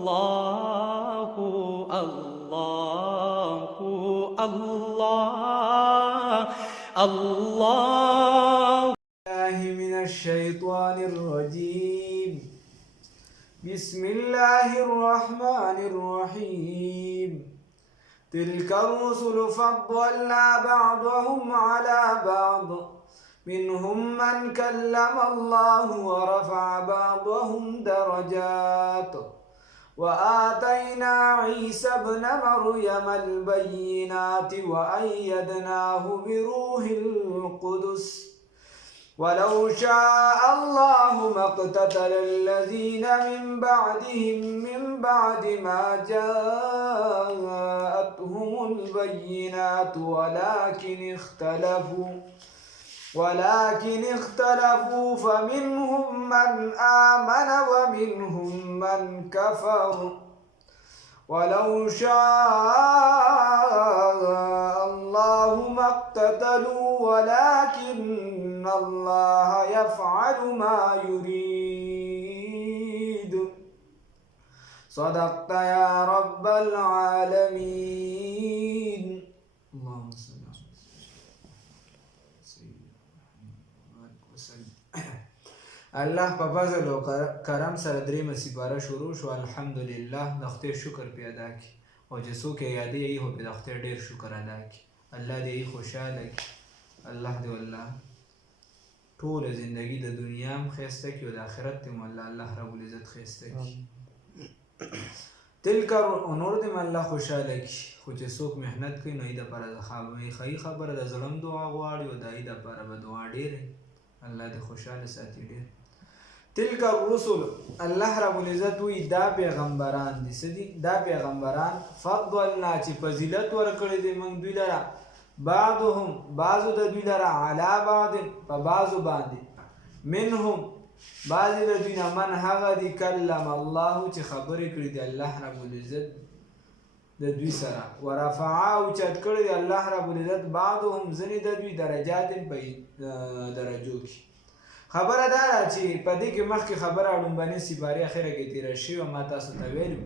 الله الله الله الله من الشيطان الرجيم. بسم الله الرحمن الرحيم. تلك الرسل فضلنا بعضهم على بعض منهم من كلم الله ورفع بعضهم درجات وآتينا عيسى ابن مريم البينات وأيدناه بروح القدس ولو شاء الله ما اقتتل الذين من بعدهم من بعد ما جاءتهم البينات ولكن اختلفوا فمنهم من آمن ومنهم من كفر ولو شاء الله ما اقتتلوا ولكن الله يفعل ما يريد. صدقت يا رب العالمين. اللهم صل على الله په فضل او کرم سره درېمه سپاره شروع شو. الحمدلله د خدای شکر پې ادا کړي او چې څوک یې یادوي هغه پې د خدای ډېر شکر ادا کړي. الله دې یې خوشحاله کړي. الله دې والله ټوله زندګي د دنیا هم ښایسته کړي او د آخرت ته هم الله رب العزت ښایسته کړي. تلک نور دې الله خوشحاله کړي. خو چې څوک محنت کوي نو یې دپاره د ښایي خبره د زړه هم دعا غواړي او د هغې دپاره به دعا ډېرې الله دې خوشحاله ساتي ډېر. تلک الرسل الله رب العزت وی دا پیغمبران دي څه دي؟ دا پیغمبران فضلنا چې فضیلت ورکړی دی موږ دوی لره بعضهم بعضو د دوی لره علی بعض په بعضو باندې منهم بعضې د دوی نه من هغه دي کلم الله چې خبرې کړي دي الله رب العزت د دوی سره ورفع اوچت کړی دی الله رب العزت بعضهم ځینې د دوی درجات په درجو کې. خبره دا ده چې په دې کې مخکې خبره لومبنۍ سپارې اخره کې تېره شوې ما تاسو ته ویلو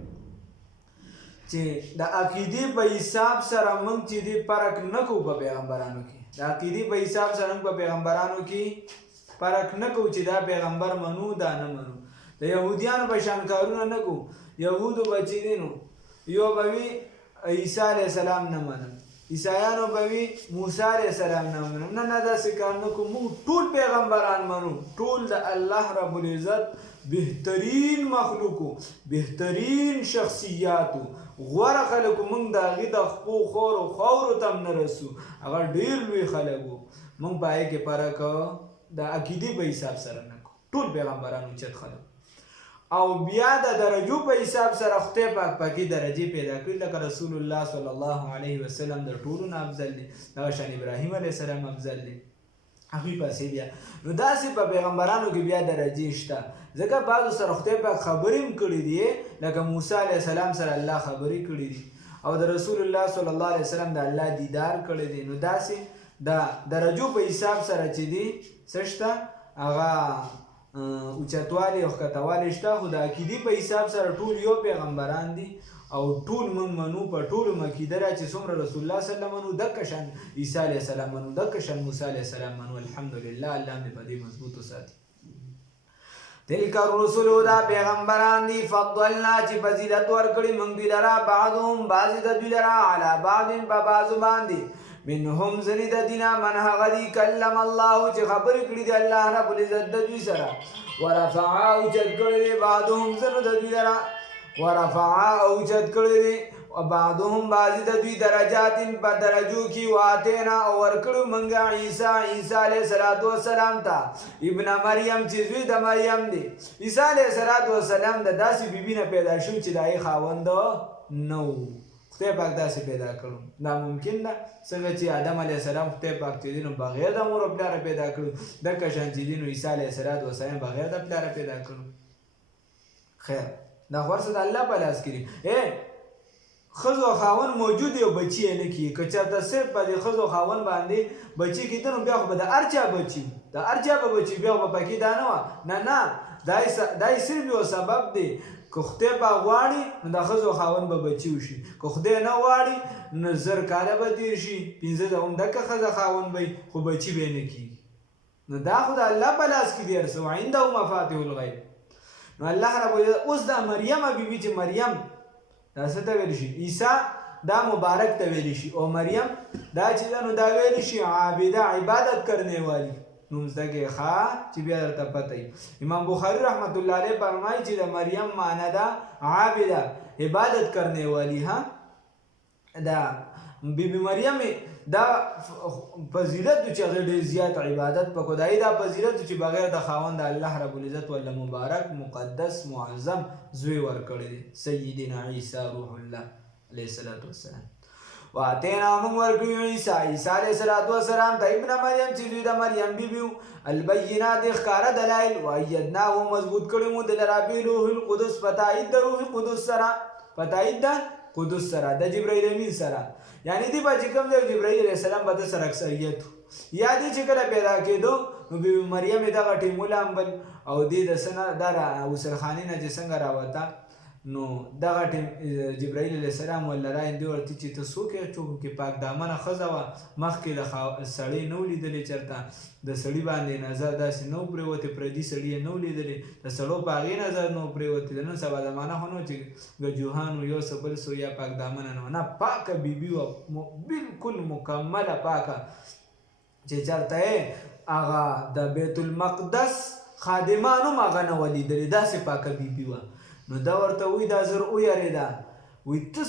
چې د عقیدې په حساب سره موږ چې دې فرق نه کوو په پیغمبرانو کې. د عقیدې په حساب سره موږ په پیغمبرانو کې فرق نه کوو چې دا پیغمبر منو دا نه منو. د یهودیانو په شان کارونه نه کوو. یهودو به چې دی نو یو به وي عیسی علیه السلام نه منم، عیسایانو به وي موسی علیه السلام نه منم. نه داسې کار نه کوو. موږ ټول پیغمبران منو. ټول د الله رب العزت بهترین مخلوقو، بهترین شخصیاتو، غوره خلکو. موږ د هغې د خپو خاورو ته هم نه رسو. هغه ډېر لوی خلک وو. موږ په هغې کې فرق د عقیدې په حساب سره نه کوو. ټول پیغمبران اوچت خلک او بیا د درجو په حساب سره خدای پاک پکې درجې پیدا کړي. لکه رسول الله صلی الله علیه وسلم د ټولو نه افضل دی. دغه شان ابراهیم علیه السلام افضل دی. هغوی پسې بیا نو داسې په پیغمبرانو کې بیا درجې شته. ځکه بعضو سره خدای پاک خبرې هم کړي دي. لکه موسی علیه السلام سره الله خبرې کړي دي او د رسول الله صلی الله علیه وسلم د الله دیدار کړی دی. نو داسې د درجو په حساب سره چې دي څه شته هغه اوچتوالی او ښکتوالی شته. خو د عقیدې په حساب سره ټول یو پیغمبران دي او ټول موږ منو. په ټولو عقیده ده چې څومره رسول الله صلی الله علیه وسلم منو دقه شان عیسی علیه السلام منو دقه شان موسی علیه السلام منو. الحمدلله الله مې په دې مضبوط وساتي. تلک الرسل دا پیغمبران دي فضلنا چې فضیلت ورکړي موږ دوی لره بعضهم بعضې د دوی لره علی بعض په بعضو باندې منهم ځینې د دینه من هغه دي کلم الله چې خبرې کړي دي الله رب العزت د دوی سره ورفع اوچت کړی دی بعضهم ځینو د دوی لره ورفع اوچت کړی دی بعضهم بعضې د دوی درجات په درجو کې واتینا او ورکړو موږ عیسی علیه السلام ته ابن مریم چې زوی د مریم دی. عیسی علیه السلام د داسې بیبي نه پیدا شو چې د هغې خاوند نه و. خدای پاک داسې پیدا کړو. دا ممکن ده څنګه چې آدم علیه السلام خدای پاک چې دی نو بغیر د مور او پلاره پیدا کړو. دقه شان چې دی نو عیسی علیه السلام بغیر د پلاره پیدا کړو. خیر دا خو هر څه د الله په لاس کې دي. ښځو او خاوند موجود یو بچي یې نه کېږي. که چېرته صرف په دې ښځو او خاوند باندې بچي کېده نو بیا خو به د هر چا بچي د هر چا به بچي بیا خو به پکې دا نه وه. نه دا یې صرف یو سبب دی. که خدای به غواړي نو د ښځو خاوند به بچي وشي که خدای نه غواړي نو 1000 کاله به تېر شي 15 همدکه ښځه خاوند به خو بچي به یې نه کېږي نو دا خو د الله په لاس کې دی هر څه وعنده مفاتح الغیب نو الله رب العزت اوس دا مریم بیبي چې مریم دا څه ته ویل شي عیسی دا مبارک ته ویل شي او مریم دا چې ده نو دا ویل شي عابده عبادت کرنے والی نو مزده کې ښه چې بیا درته پته وي امام بخاري رحمت الله علیه فرمایي چې د مریم معنی ده عابده عبادت کرنے والی ها دا بیبي مریم دا فضیلت چې هغه ډېر زیات عبادت په خدای دا فضیلت چې بغیر د خاوند الله رب العزت ولا مبارک مقدس معظم زوی ورکړی دی سیدنا عیسی روح الله علیه الصلاۃ والسلام واتینا موږ ورکړو عیسی علیه الصلاۃ والسلام ته ابن مریم چې دوی د مریم بیبي البینات ښکاره دلایل وایدناه مضبوط کړی مو د لرا به روح القدس فتایید د روح قدس سره فتایید د قدس سره د جبرائیل امین سره یعنی دی به چې کوم دی جبرائیل علیه السلام به د سره اکثریت یا دی چې کله پیدا کېدو نو بیبي مریم دغه ټیم ولامبل او دې د سنه د غسلخانې نه چې څنګه راوته نو دغه ټیم جبرائیل علیه السلام ول راایندې ورته چې ته څوک یې څوک کې پاک دامنه ښځه وه مخکې د سړی نه و لیدلی چېرته د سړي باندې نظر داسې نه و پرېوتې پردي سړي یې نه و لیدلی د سړو په هغې نظر نه و پرېوتې د نن سبا زمانه خو نه و چې ګجوهان و یو څه بل څه یا پاک دامنه نه وه نه پاکه بیبي وه بلکل مکمله پاکه چې چېرته یې هغه د بیت المقدس خادمان هم هغه نه وه لیدلې داسې پاکه بیبي وه نو دا ورته وی دا زر ویارېده وی ته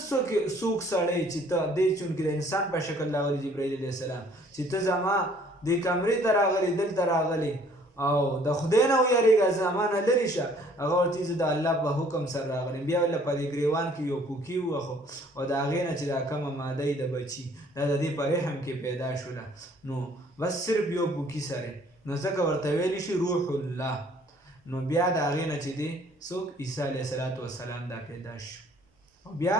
څوک سړی چې ته دې چونکې د انسان په شکل راغلی جبرائیل علیه السلام چې ته زما دې کمرې ته راغلی دلته راغلی او د خدای نه ویارېږه زما نه لرې شه هغه ورته زه د الله په حکم سره راغلم بیا ورله په دې ګریوان کې یو کوکي ووخو او د هغې نه چې دا کومه ماده د بچي دا د دې په رحم کې پیدا شوله نو بس صرف یو کوکي سره نو ځکه ورته ویلی شي روح الله نو بیا د هغې نه چې دی څوک عیسی علیه السلام والسلام دا پیدا شو او بیا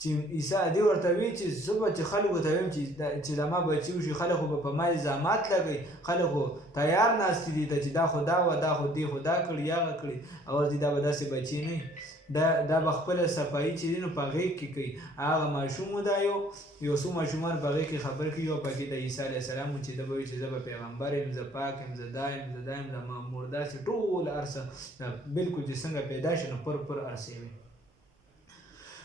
چې عیسی دې ورته وی چې زه به چې خلکو ته ویم چې زما بچي وشي خلک خو به په ما الزامات لګوي خلک خو تیار ناستې دي ته چې دا خو دا وه دا خو دې خو دا کړي هغه کړي او ورته دا به داسې بچي نه دا به خپله صفایي چې دی نو په غېږ کې کوي هغه ماشوم و دا یو څو ماشومان په غېږ کې خبر کوي او پکې د عیسی علیه السلام چې ده به وایي چې زه به پیغمبر یم زه پاک یم زه دا یم زه دا یم زما مور داسې ټول هر څه بلکل چې څنګه پیدا شي نو پر هر څه وي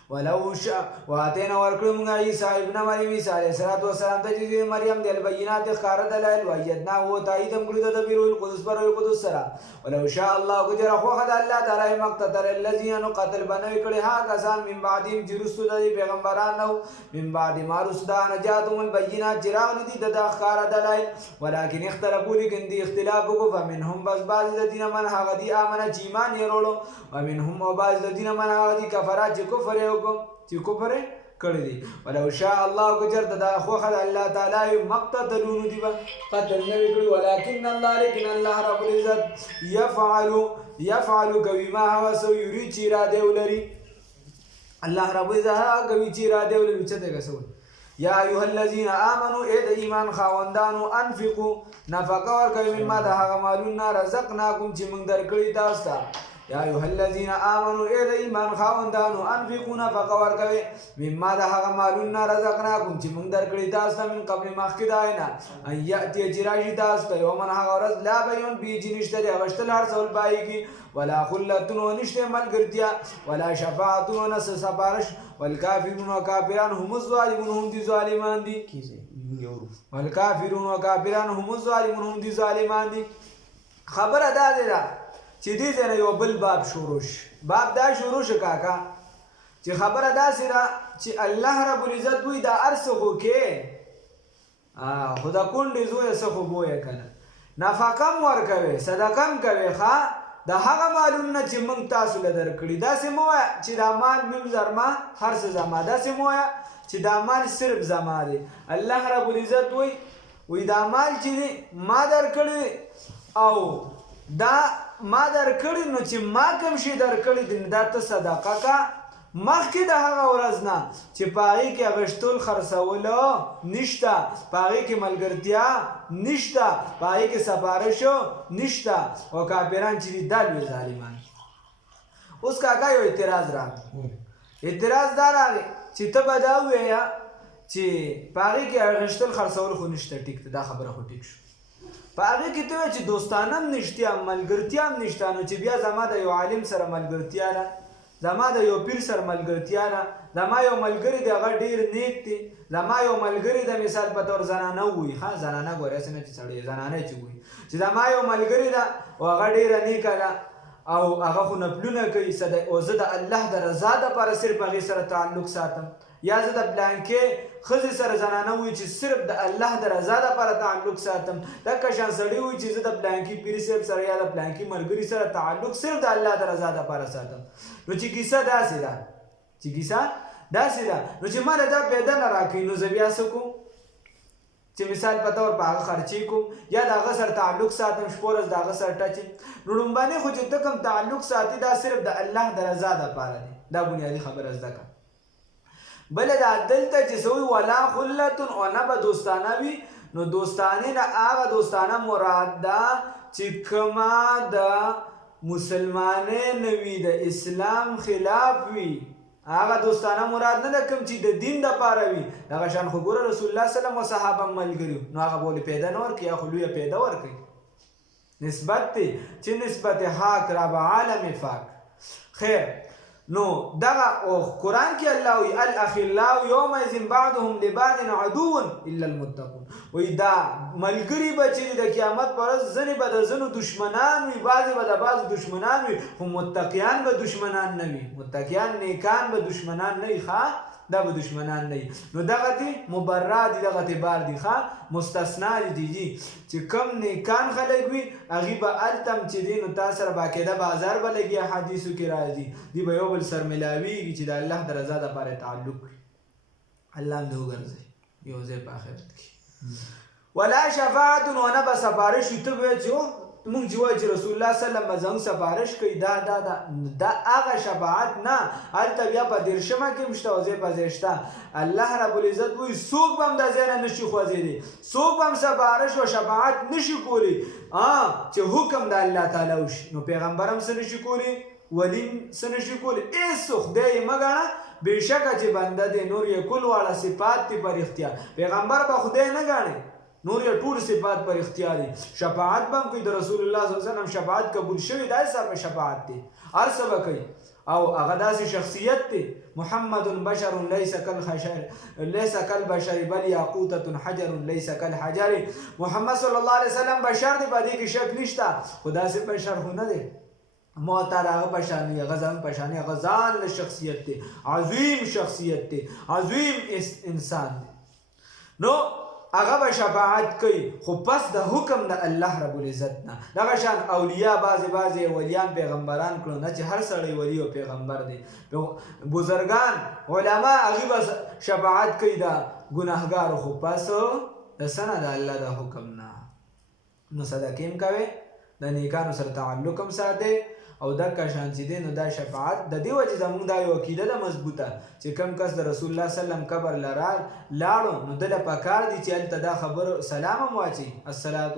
ولو شاء واتینا ورکړو موږ عیسی ابن مریم عیسی علیه السلام ته چې مریم د البینات ښکاره دلایل وایدناه و تایید هم کړي د روح القدس پر روح القدس سره ولو شاء الله ګجره خوښه د الله تعالی مقتتل الذین قتل بنوي کړي ها کسان من بعدهم چې رسول د پیغمبران نو من بعد ما رسول نجاتهم البینات چې راغلي دي د ښکاره دلایل ولکن اختلافو لیکن دي اختلاف وکړو فمنهم بس بعض الذین من هغه دي امنه چې ایمان یې وروړو ومنهم او بعض الذین من هغه دي کفرات چې کفر چې کفر کړی دی ولو شاء الله کو چرته دا خوښه د الله تعالی مقتتلون دی قتل نه کړی ولکن الله لیکن الله رب العزت يفعل کوي ما هو سو یری چې اراده ولري الله رب العزت کوي چې اراده ولري چې څه کوي یا ایها الذین آمنوا اے د ایمان خاوندانو انفقوا نفقه ورکوي مما د هغه مالونه رزقناکم چې موږ درکړي تاسو ته یا ایها الذین آمنوا اے د ایمان خاوندانو انفقوا نفقه ورکوي مما د هغه مالونه رزقناکم چې موږ درکړي تاسو ته من قبل مخکې د آینه ان یأتی چې راشي تاسو ته یومن هغه ورځ لا بیون بي چې نشته دی اغشتل هر څه پایږي ولا خلتون ونشته ملګرتیا ولا شفاعت ونس سپارش والکافرون وکافران هم الظالمون هم دي ظالمان دي والکافرون وکافران هم الظالمون هم دي ظالمان دي خبره دا ده چې دې ځای نه یو بل باب شروع شي باب دا شروع شي کاکا چې خبره داسې ده چې الله رب العزت وایي دا هر څه خو کې خو د کونډې زویه څه خو بویه که نه نفقه م ورکوې صدقه م کوې ښه د هغه مالونه چې موږ تاسو له درکړي داسې مه وایه چې دا مال میم زما هر څه زما داسې مه وایه چې دا مال صرف زما دی الله رب العزت وایي دا مال چې دی ما درکړی او دا ما درکړی نو چې ما کوم شي درکړی دی دا ته صدقه کا مخکې د هغه ورځ نه چې په هغې کې اغشتل خرڅولو نشته په هغې کې ملګرتیا نشته په هغې کې سپارشو نشته او کافران چې دي دا لوی ظالمان اوس کاکا یو اعتراض راغی اعتراض دا راغی چې ته به دا ووایه چې په هغې کې اغېشتل خرڅول خو نشته ټیک ده دا خبره خو ټیک شو په هغې کې ته وایې چې دوستانه هم نشته ملګرتیا هم نشته نو چې بیا زما د یو عالم سره ملګرتیا ده زما د یو پیر سره ملګرتیا ده زما یو ملګری دی هغه ډېر نیک دی زما یو ملګری د مثال په طور زنانه ووایي ښه زنانه ګورې هسې نه چې سړی زنانه چې ووایي چې زما یو ملګری ده او هغه ډېره نیکه ده او هغه خو نفلونه کوي او زه د الله د رضا دپاره صرف هغې سره تعلق ساتم یا زه د بلانکې ښځې سره زنانه وایي چې صرف د الله د رضا دپاره تعلق ساتم دکه شان سړي وایي چې زه د بلانکي پیر صاحب سره یا د بلانکي ملګري سره تعلق صرف د الله د رضا دپاره ساتم نو چې کیسه داسې ده نو چې ما دا پیدا نه راکوي نو زه بیا څه کوم چې مثال په طور په هغه خرچې کوم یا د هغه سره تعلق ساتم شپه ورځ د هغه سره ټچ نو لومبانې خو چې ته کوم تعلق ساتي دا صرف د الله د رضا دپاره دی دا بنیادي خبره زده کړه بله دا دلته چې څه وایي ولا خلتون او نه به دوستانه وي نو دوستانې نه هغه دوستانه مراد ده چې کومه د مسلمانۍ نه وي د اسلام خلاف وي هغه دوستانه مراد نه ده کوم چې د دین دپاره وي دغه شان خو ګوره رسول الله سلم و صحابه ملګري نو هغه به ولې پیدا نه ورکوي یا خو لویه پیدا ورکوي نسبت دی چې نسبت حق رب عالم فاک خیر نو دغه او قرآن کې الله وی الاخلاء یومئذ بعضهم لبعض عدو الا المتقون وی دا ملګري به چې د قیامت پر ورځ ځینې به د ځینو دشمنان وي بعضې به د بعضو دشمنان وي خو متقیان به دشمنان نه وي متقیان نیکان به دشمنان نه وي ښه دا به دشمنان نه وي نو دغه دي مبرا دي دغه اعتبار دي ښه مستثنا دي چې کم نیکان خلک وي هغې به هلته هم چې دی نو تا سره باقاعده بازار به لګي احادیثو کې راځي دوی به یو بل سر ملاویږي چې د الله د رضا دپاره تعلق وي الله هم دې وګرځوي یو ځای په آخرت کې ولا شفاعت و نه به سفارش وي ته به وایې چې مونږ چې وایو چې رسول الله سلم به زموږ سفارش کوي دا هغه شفاعت نه هلته بیا په دېرشمه کې هم شته او ځای په ځای شته الله رب العزت وایي څوک به هم دا ځای نه نشي خوځېدی څوک به هم سفارش او شفاعت نشي کولی چې حکم د الله تعالی وشي نو پیغمبر هم څه نشي کولی ولی څه نشي کولی هېڅ خدای یې مه ګڼه بېشکه چې بنده دی نور یې کل واړه صفات دي پر اختیار پیغمبر به خدای نه ګڼي نور یې ټول صفات پر اختیار دي شفاعت به هم کوي د رسول الله صلی الله علیه وسلم شفاعت قبول شوی دا حساب شفاعت دی هر څه به کوي او هغه داسې شخصیت دی محمد بشر لیس کالبشر بل یاقوتة حجر لیس کالحجر محمد صلی الله علیه وسلم بشر دی په دې کې شک نشته خو داسې بشر خو نه دی معتاد هغه پشانی هغه ځان پشانی هغه ځان له شخصیت دی عظیم شخصیت دی عظیم انسان دی نو هغه به شفاعت کوي خو پس د حکم د الله رب العزت نه دغه شان اولیاء بعضې ولیان پیغمبران کړو نه چې هر سړی ولی او پیغمبر دی بزرگان علما هغوی به شفاعت کوي د ګناهګارو خو پس د څه نه د الله د حکم نه نو صدقې هم کوئ د نیکانو سره تعلق هم ساتئ او دغه شان چې دی نو دا شفاعت د دې وجې زموږ دا یو عقیده ده مضبوطه چې کم کس د رسول الله سلم قبر لاړو نو دله پکار دي چې هلته دا خبر سلام هم واچوي الصلاة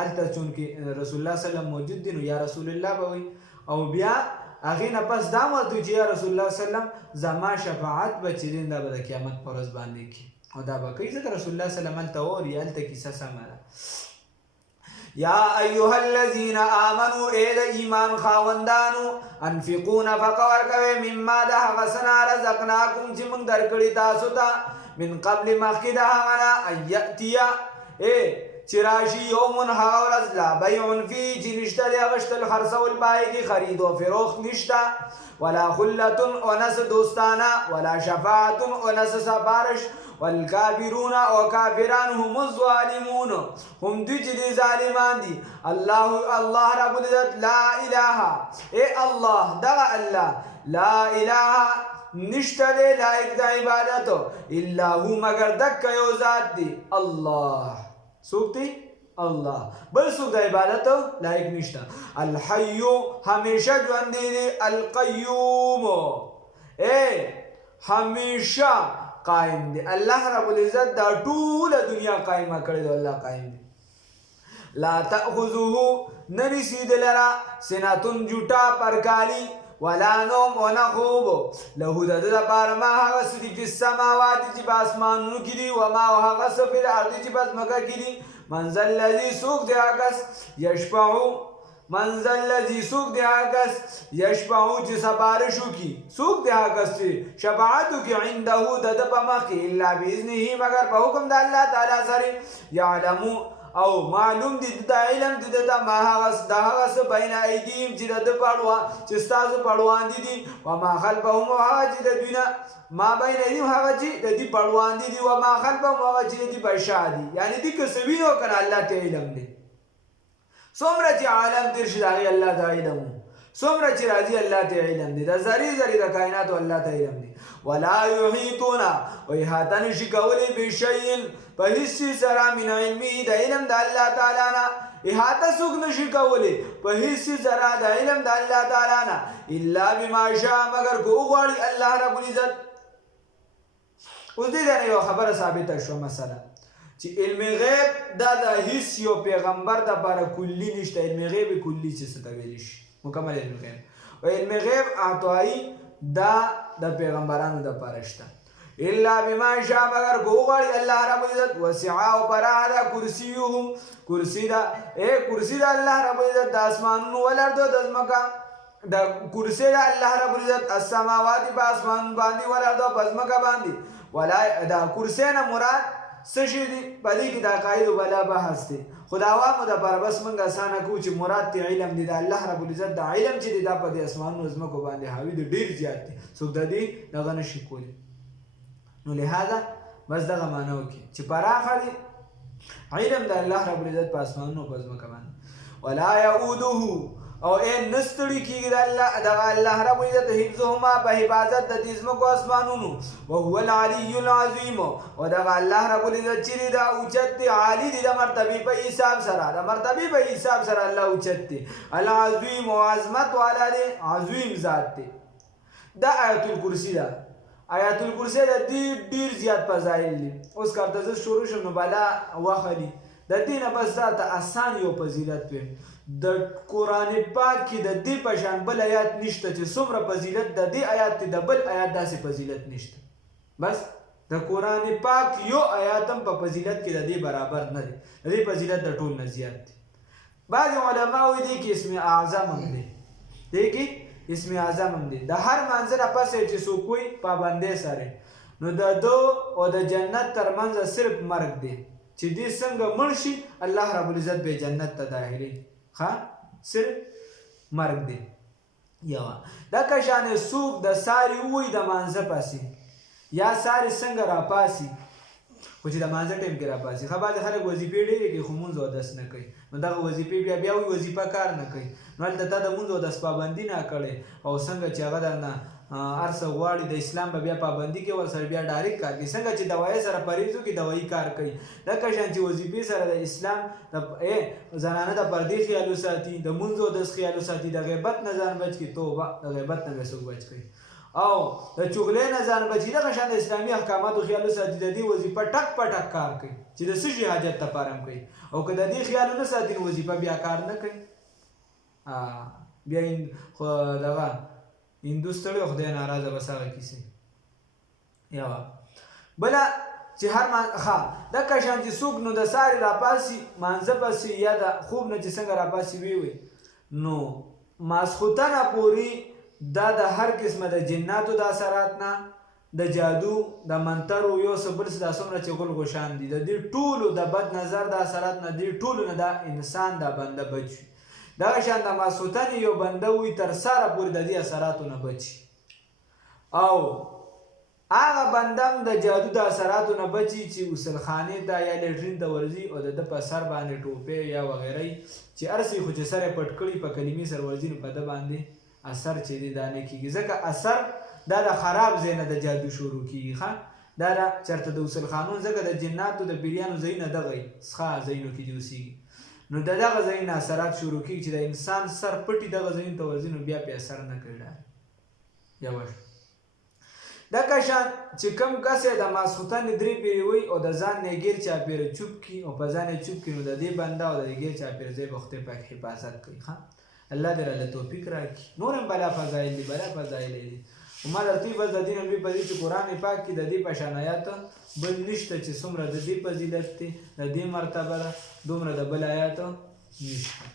هلته چونکې رسول الله سلم موجود دي نو یا رسول الله به وایي او بیا هغې نه پس دا ورته وي چې یا رسول الله سلم زما شفاعت به چې دی دا به د قیامت په ورځ باندې کړي او دا به کوي ځکه رسول الله سلم هلته ووري هلته کیسه سمه ده یا ایها الذین آمنوا ای د ایمان خاوندانو انفقوا نفقه ورکوئ مما د هغه څه نه رزقناکم چې موږ درکړي تاسو ته من قبل مخکې د هغه نه ان یأتیه چې راشي یوم هغه ورځ لا بیع فی چې نشته د اغشتل خرڅول پای کې خرید و فروخت نشته ولا خلة ونس دوستانه ولا شفاعة ونس سفارش والکافرون او کافران هم الظالمون هم دوی چې دی ظالمان دي الله رب العزت لا اله ای الله دغه الله لا اله نشته دی لایق د عبادتو الا هو مگر دکه یو ذات دی الله څوک دی الله بل څوک د عبادتو لایق نشته الحي همیشه ژوندی دی القیوم همیشه قائم دی الله رب العزت دا ټوله دنیا قائمه کړې ده الله قائم دی لا تأخذه نرسید لرا سنتون جوټا پرکالی ولا نوم و نه خوب له د ده دپاره ما هغه څه دي فی السماوات چې په اسمانونو کې دي و ما او هغه څه فی الارض چې په ځمکه کې دي من ذا الذي څوک دی هغه کس یشفعو من ذا الذي څوک دی هغه کس یشفعو چې سفارش وکړي څوک دی هغه کس چې شفاعت وکړي عنده د ده په مخ کې الا باذنه مگر په حکم د الله تعالی سره یعلمو او معلوم دي د علم د ما هغه د هغه څه بین ایدیم چې د پړوا چې ستاسو پړوان دي و ما خلفهم هغه چې د دوی نه ما بین ایدیم هغه چې د دې پړوان دي و ما خلفهم هغه چې د دې بشا دي یعنی دې که څه وینو کنه الله ته علم دی څومره چې عالم تیر شي هغه الله ته علم څومره چې راځي الله ته علم دی د ذری د کائنات الله ته علم دی ولا یحیطون و احاطه نشي کولی بشیء په هیڅ شي سره من علمه د علم د الله تعالی نه احاطه څوک نشي کولی په هیڅ شي سره د علم د الله تعالی نه الا بما شاء مگر کو غواړي الله رب العزت اوس دې نه یو خبره ثابته شو مثلا چې علم غیب دا د هیڅ یو پیغمبر د لپاره کلی نشته علم غیب کلی څه ته ویل شي مکمل علم غیب او علم غیب اعطایی دا د پیغمبرانو د لپاره شته الا بما شاء مگر کو غواړي الله رب العزت وسع او برا کرسیهم کرسی دا کرسی دا الله رب العزت د اسمانونو ولرد د ځمکه د کرسی دا الله رب العزت السماوات په اسمان باندې ولرد په ځمکه باندې ولا دا کرسی نه مراد څه شي دي په دې کې د عقاید بلا بحث دی خدا عوامو د لپاره بس موږ اسانه کوو چې مراد ته علم دی د الله رب العزت د علم چې دی دا په دې اسمانونو ځمکو باندې حاوي دی ډېر زیات دی څوک د دې دغه نشي کولی نو لهذا بس دغه معنی وکړي چې پراخه دی علم د الله رب العزت په اسمانونو په ځمکه باندې ولا يؤوده او نستړي کېږي د الله رب العزت حفظهما په حفاظت د دې ځمکو اسمانونو وهو العلي العظیم او دغه الله رب العزت چې دا اوچت دی عالی دی د مرتبې په حساب سره د مرتبې په حساب سره الله اوچت دی العظیم او عظمت والا دی عظیم ذات دی دا آیت الکرسی ده آیت الکرسی د دې ډیر زیات فضایل دي اوس کارته زه شروع شم نو بالا واخلي د دې نه بس ذات آسان یو فضیلت وي د قرآن پاک کې د دې په شان بل آیات نشته چې څومره فضیلت د دې آیات د بل آیات داسې فضیلت نشته بس د قرآن پاک یو آیات هم په فضیلت کې د دې برابر نه دی د دې فضیلت د ټول نه زیات دی بعض علما وایي دې کې اسم اعظم هم دی دې کې اسم اعظم هم دی د هر منځ نه پسې چې څوک وي پابندۍ سره نو د دو او د جنت ترمنځ صرف مرګ دی چې دې څنګه مړ شي الله رب العزت به جنت ته داخلي ها صرف مرګ دی یو دا کشانه سوق د ساری وې د مانزه پاسي یا ساری څنګه را پاسي خو چې د مانزه ټیم کې را پاسي خو بعض خلک وظیفې ډېرې کوي خو مونځ او دس نه کوي نو دغه وظیفې بیا وي وظیفه کار نه کوي نو هلته تا د مونځ او دس پابندي نه کړې او څنګه چې هغه درنه هر څه غواړي د اسلام به بیا پابندي کوي ورسره بیا ډایرکټ کار کوي څنګه چې دوایي سره پرهیز وکړي دوایي کار کوي لکه شان چې وظیفې سره د اسلام د زنانه د پردې خیال وساتي د مونځ او دس خیال وساتي د غیبت نه ځان بچ کړي توبه د غیبت نه به څوک بچ کړي او د چغلې نه ځان بچي دغه شان د اسلامي احکاماتو خیال وساتي د دې وظیفه ټک په ټک کار کوي چې د څه شي حاجت لپاره هم کوي او که د دې خیال نه ساتي نو وظیفه بیا کار نه کوي بیا خو دغه هندوستړی او خدای ناراضه بس هغه کیسې یوه بله چې هر دغه شان چې څوک نو د ساري راپاسي مانځه پسې یا د خوب نه چې څنګه راپاسي وي نو ماسخوتنه پورې دا د هر قسمه د جناتو د اثرات نه د جادو د منترو یو څه بل څه دا څومره چې غل غوشان دي د دې ټولو د بد نظر د اثرات نه دې ټولو نه دا انسان دا بنده بچ وي دغه شان د ماسخوتنې یو بنده وي تر سره پورې د دې اثراتو نه بچي او هغه بنده هم د جادو د اثراتو نه بچي چې غسلخانې ته یا لیټرین ته ورځي او د ده په سر باندې ټوپې یا وغیره چې هر څه خو چې سر یې پټ کړي په کلمې سر ورځي نو په ده باندې اثر چې دی دا نه کېږي ځکه اثر دا د خراب ځای نه د جادو شروع کېږي ښه دا د چېرته د غسلخانو ځکه د جناتو د پیریانو ځایونه دغه وي څښا ځایونو کې دې اوسېږي نو د دغه ځایونه اثرات شروع کېږي چې د انسان سر پټي دغه ځایونو ته ورځي نو بیا پې اثر نه کوي یوه دغه شان چې کوم کس یې د ماسخوتنې 3 پیرې وي او د ځان نه یې ګیر چاپېره چوپ کړي او په ځان یې چوپ کړي نو د دې بنده او د دې ګیر چاپېره ځای به خدای پاک حفاظت کوي ښه الله دې راله توفیق راکړي. نور هم بلا فضایل دي، بلا فضایل دي. ما درته بس د دین نبی په دې چې قرآن پاک کې د دې په شان آیات بل نشته چې څومره د دې فضیلت دی، د دې مرتبه ده، دومره د بل آیات نشته.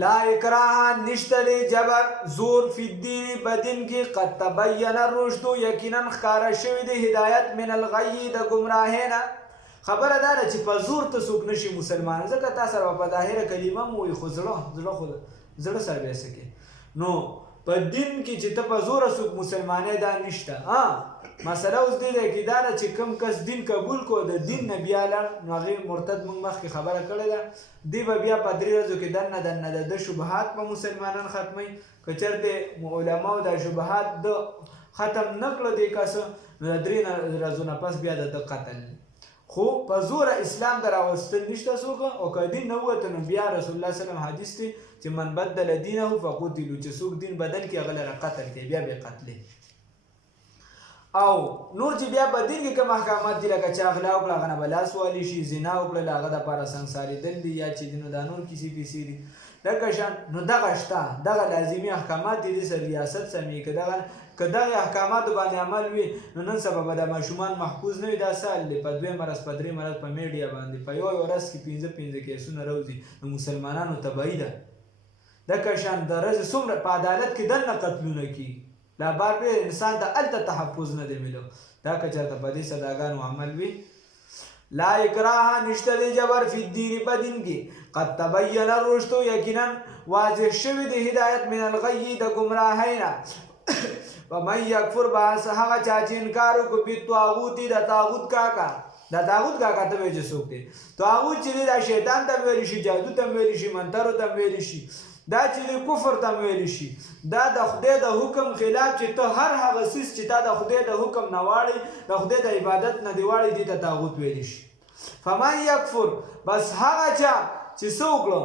لا اکراه نشته دی جبر زور فی الدین په دین کې، قد تبین الرشد یقینا ښکاره شوی دی هدایت من الغی د ګمراهۍ نه. خبره دا ده چې په زور ته څوک نشي مسلمان، ځکه تا سره په ظاهره کلمه مو وي خو زړه سره به څه کې. نو په دین کې چې ته په زوره څوک مسلمانۍ دا نشته. مسله اوس دې ده کې دا ده چې کوم کس دین قبول کو د دین نه بیا لاړ نو هغې مرتد موږ مخکې خبره کړې ده، دی به بیا په 3 ورځو کې دننه د شبهات په مسلمانان ختموي. که چېرته علماو دا شبهات د ختم نه کړه دې کس نو د 3 ورځو نه پس بیا د قتل. خو په زوره اسلام ته راوستل نشته څوک، او که دین نه ووته نو بیا رسول الله صلی الله علیه وسلم حدیث دی چې من بدل دینه فقتلوا، چې څوک دین بدل کړي هغه لره قتل کوي، بیا به قتلې. او نور چې بیا په دین کې کوم احکامات دي لکه چا غلا وکړه هغه نه به لاس والی شي، زنا وکړله هغه دپاره سنګسارېدل دي، یا چې دي نو دا نور کیسې دي لکه شان. نو دغه شته، دغه لازمي احکامات دي، دې سره ریاست سمې که دغه احکاماتو باندې عمل وي نو نن سبا به د ماشومان محفوظ نه وي. دا سال دی په 2 مرض په 3 مرض په میډیا باندې په یو ورځ کې 15 کیسونه راوځي، نو مسلمانانو تباهي ده. دغه شان د ورځې څومره په عدالت کې دننه قتلونه کېږي، لا بار به انسان ته هلته تحفظ نه دی میلو. دا که چېرته په دې سزاګانو عمل وي. لا اکراه نشته دی جبر فی الدین په دین کې، قد تبین الرشد یقینا واضح شوی دی هدایت من الغی د ګمراهۍ نه. ومن یکفر بس هغه چا چې انکار وکړو بالطاغوت د طاغوت کاکا. دا طاغوت کاکا ته وایي چې څوک دی؟ طاغوت چې دی دا شیطان ته ویلی شي، جادو ته ویلی شي، منترو ته ویلی شي، دا چې دی کفر ته ویلی شي. دا د خدای د حکم خلاف چې ته هر هغه څیز چې تا د خدای د حکم نه واړی، د خدای د عبادت نه دی واړی، دې ته طاغوت ویلی شي. فمن یکفر بس هغه چا چې څه وکړو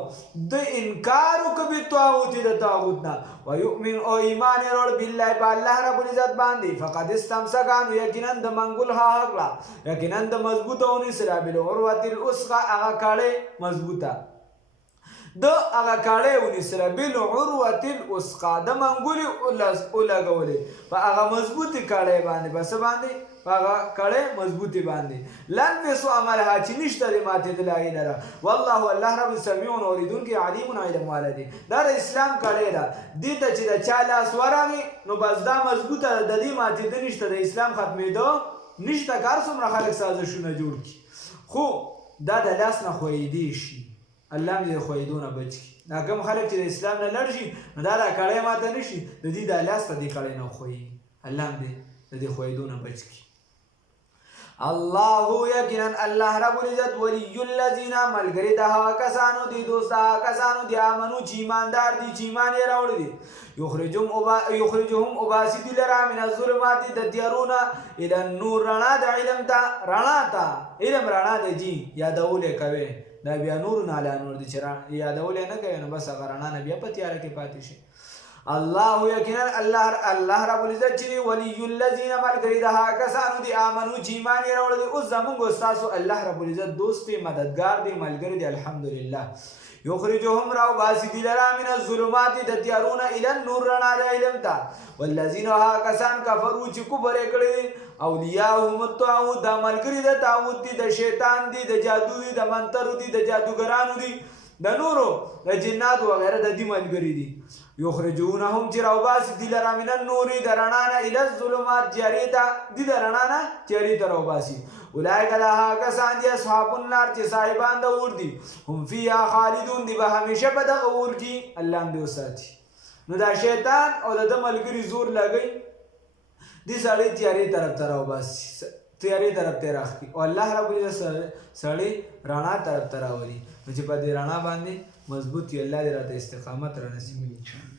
د انکار وکړو بالطاغوت د طاغوت نه، ویؤمن او ایمان یې وروړ بالله په الله رب العزت باندې، فقد استمسک نو یقینا د منګول ها کړه، یقینا د مضبوطه ونیسله بالعروة الوثقی هغه کاړۍ مضبوطه، د هغه کاړۍ ونیسله بالعروة الوثقی د منګولې ولګولې په هغه مضبوطې کاړۍ باندې، په څه باندې؟ په هغه کړۍ مضبوطې باندې. لن یسوء عملها چې نشته دی ماتېدلی هغې لره. والله الله رب سمیع اورېدونکی علیم علم والا دی. دا د اسلام کړۍ ده، دې ته چې د چا لاس ورغی نو بس دا مضبوطه ده، د دې ماتېده نشته، د اسلام ختمېده نشته. که هر څومره خلک سازشونه جوړ کړي خو دا د لاس نه ښویېدی شي. الله مې د ښویېدو نه بچ کړي. دا کوم خلک چې د اسلام نه لړ شي نو دا کړۍ ماته نه شي، د دې دا لاس ته دې کړۍ نه ښویېږي. الله مې د دې ښویېدو نه بچ کړي. الله یقینا الله رب العزت ولی الذین ملګری د هغه کسانو دی، دوست هغه کسانو دی آمنو چې ایماندار دي، چې ایمان یې راوړی دی. یخرجهم اباسی دی لرا من الظلمات د تیارونه الی النور رڼا د علم ته، رڼا ته علم رڼا دی جی یادولې کوي. دا بیا نور نه علی نور دی چې یادولې نه کوي نو بس هغه رڼا نه بیا په تیاره کې پاتې شي. الله یقینا الله رب العزت چې ولی الذین ملګری د هغه کسانو دی آمنو چې ایمان یې راوړی دی. اوس زمونږ ستاسو الله رب العزت دوست دی، مددګار دی، ملګری دی. الحمدلله. یخرجهم راوباسي دی لرا من الظلمات د تیارونه الی النور رڼا د علم ته. والذین هغه کسان کفروا چې کفر یې کړی دی اولیاءهم الطاغوت دا ملګري د طاغوت دي، د شیطان دي، د جادو دي، د منترو دي، د جادوګرانو دي، د نورو د جناتو وغیره د دې ملګري دي. یخرجونهم چې راوباسي دي لرا من النور د رڼا نه الی الظلمات تیارې ته، دي د رڼا نه تیارې ته راوباسي. اولئک دا هغه کسان دي اصحاب النار چې صاحبان د اور دي، هم فیها خالدون دي به همیشه په دغه اور کې الله هم دې وساتي. نو دا شیطان او د ده ملګري زور لګوي دې سړی تیارې طرف ته راوباسي، تیارې طرف ته راخلي، او الله رب العزت سړی رڼا طرف ته راولي. نو چې په دې رڼا باندې مضبوط وي، الله دې راته استقامت را نصیب کړي.